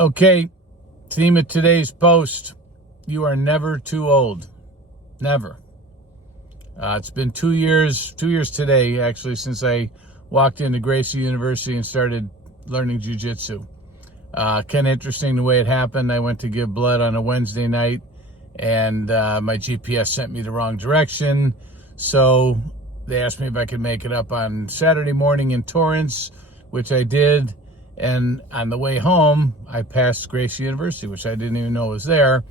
Okay, theme of today's post: you are never too old. Never. It's been 2 years today, actually, since I walked into Gracie University and started learning Jiu Jitsu. Kind of interesting the way it happened. I went to give blood on a Wednesday night, and my GPS sent me the wrong direction. So they asked me if I could make it up on Saturday morning in Torrance, which I did. And on the way home, I passed Gracie University, which I didn't even know was there.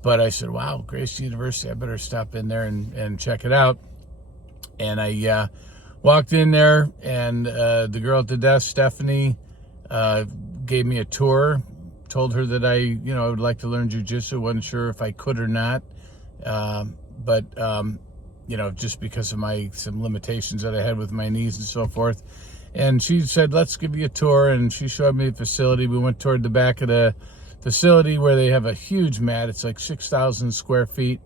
But I said, wow, Gracie University, I better stop in there and check it out. And I walked in there, and the girl at the desk, Stephanie, gave me a tour, told her that I would like to learn jiu-jitsu. Wasn't sure if I could or not. But just because of some limitations that I had with my knees and so forth. And she said, let's give you a tour. And she showed me the facility. We went toward the back of the facility where they have a huge mat. It's like 6,000 square feet.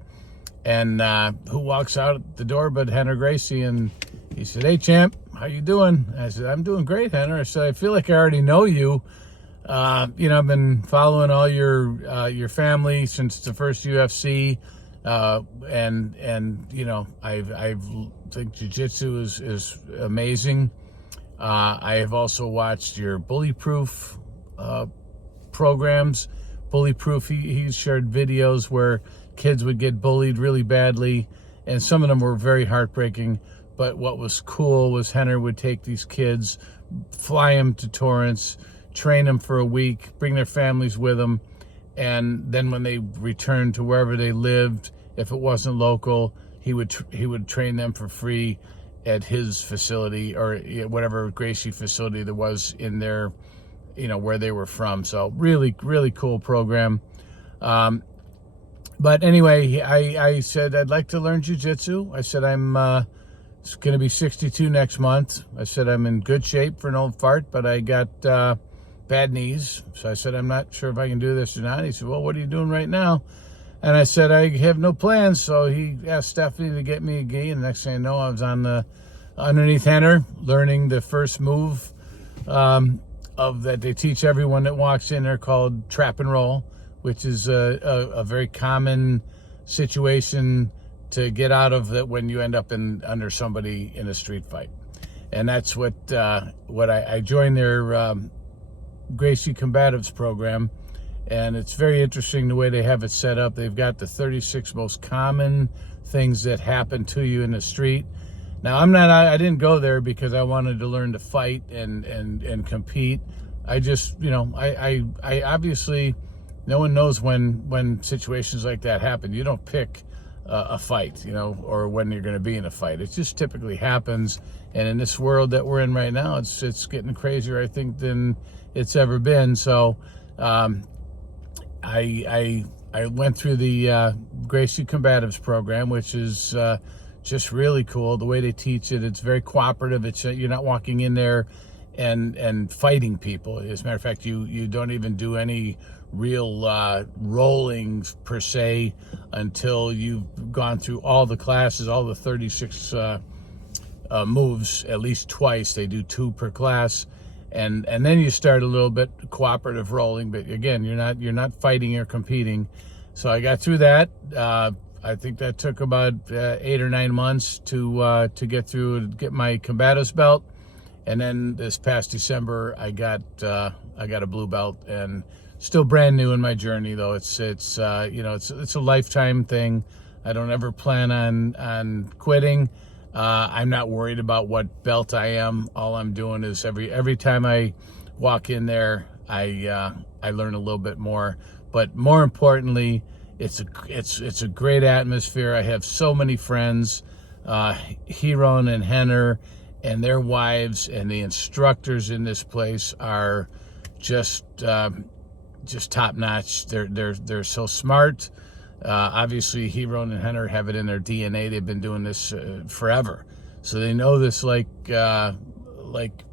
And who walks out the door but Henner Gracie? And he said, hey, champ, how you doing? I said, I'm doing great, Henner. I said, I feel like I already know you. I've been following all your family since the first UFC. And I think jiu-jitsu is amazing. I have also watched your bully-proof programs. Bully-proof, he shared videos where kids would get bullied really badly, and some of them were very heartbreaking. But what was cool was Henner would take these kids, fly them to Torrance, train them for a week, bring their families with them, and then when they returned to wherever they lived, if it wasn't local, he would train them for free at his facility or whatever Gracie facility there was in their, where they were from. So really, really cool program. But anyway, I said, I'd like to learn jiu-jitsu. I said, I'm going to be 62 next month. I said, I'm in good shape for an old fart, but I got bad knees. So I said, I'm not sure if I can do this or not. He said, well, what are you doing right now? And I said, I have no plans. So he asked Stephanie to get me a gi. And the next thing I know, I was on underneath Henner, learning the first move of that they teach everyone that walks in there, called trap and roll, which is a very common situation to get out of that when you end up under somebody in a street fight. And that's what I joined their Gracie Combatives program. And it's very interesting the way they have it set up. They've got the 36 most common things that happen to you in the street. Now, I didn't go there because I wanted to learn to fight and compete. I just, I obviously, no one knows when situations like that happen. You don't pick a fight, or when you're going to be in a fight. It just typically happens. And in this world that we're in right now, it's getting crazier, I think, than it's ever been. So, I went through the Gracie Combatives program, which is just really cool. The way they teach it, it's very cooperative. It's you're not walking in there and fighting people. As a matter of fact, you don't even do any real rolling per se until you've gone through all the classes, all the 36 moves at least twice. They do 2 per class. And then you start a little bit cooperative rolling, but again, you're not fighting or competing. So I got through that. I think that took about 8 or 9 months to get through and get my combatives belt. And then this past December, I got a blue belt, and still brand new in my journey. Though it's a lifetime thing. I don't ever plan on quitting. I'm not worried about what belt I am. All I'm doing is every time I walk in there, I learn a little bit more. But more importantly, it's a great atmosphere. I have so many friends, Heron and Henner and their wives, and the instructors in this place are just top notch. They're so smart. Obviously, Heron and Henner have it in their DNA. They've been doing this forever, so they know this like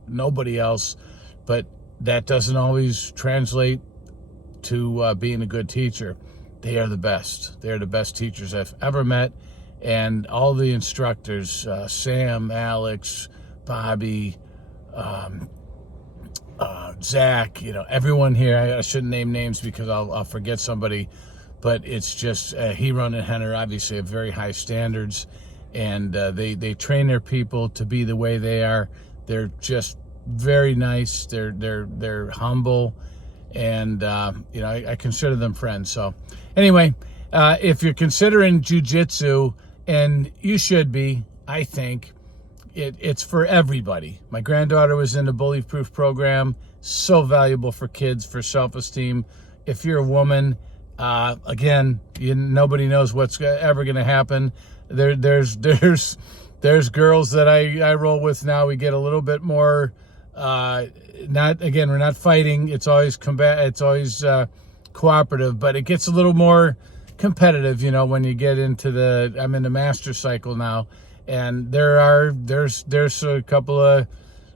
nobody else. But that doesn't always translate to being a good teacher. They are the best. They're the best teachers I've ever met, and all the instructors, Sam, Alex, Bobby, Zach, everyone here. I shouldn't name names because I'll forget somebody, but it's just Heron and Henner obviously have very high standards, and they train their people to be the way they are. They're just very nice. They're humble, and I consider them friends. So anyway, if you're considering jiu-jitsu, and you should be, I think it's for everybody. My granddaughter was in the Bully Proof program. So valuable for kids, for self-esteem. If you're a woman, again, nobody knows what's ever going to happen. There's girls that I roll with now. We get a little bit more. We're not fighting. It's always cooperative, but it gets a little more competitive. When you get into I'm in the master cycle now, and there's a couple of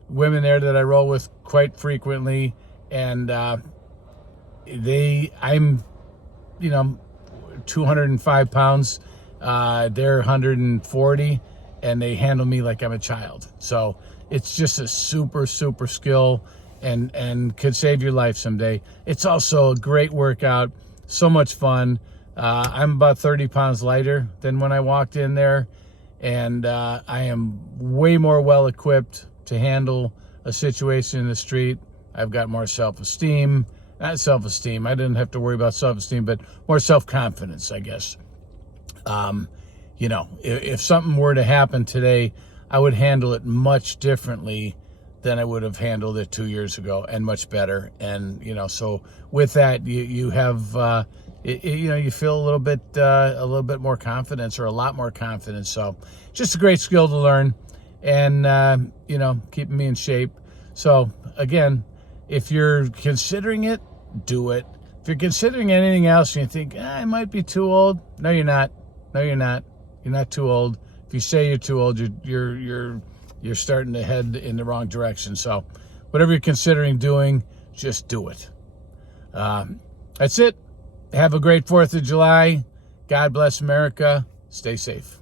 women there that I roll with quite frequently, and I'm 205 pounds, they're 140, and they handle me like I'm a child. So it's just a super skill, and could save your life someday. It's also a great workout, so much fun. I'm about 30 pounds lighter than when I walked in there, and I am way more well equipped to handle a situation in the street. I've got more self-esteem. Not self-esteem. I didn't have to worry about self-esteem, but more self-confidence, I guess. If something were to happen today, I would handle it much differently than I would have handled it 2 years ago, and much better. And, so with that, you have, you feel a little bit more confidence, or a lot more confidence. So just a great skill to learn, and, keeping me in shape. So again, if you're considering it, do it. If you're considering anything else and you think, I might be too old, no, you're not. No, you're not. You're not too old. If you say you're too old, you're starting to head in the wrong direction. So whatever you're considering doing, just do it. That's it. Have a great 4th of July. God bless America. Stay safe.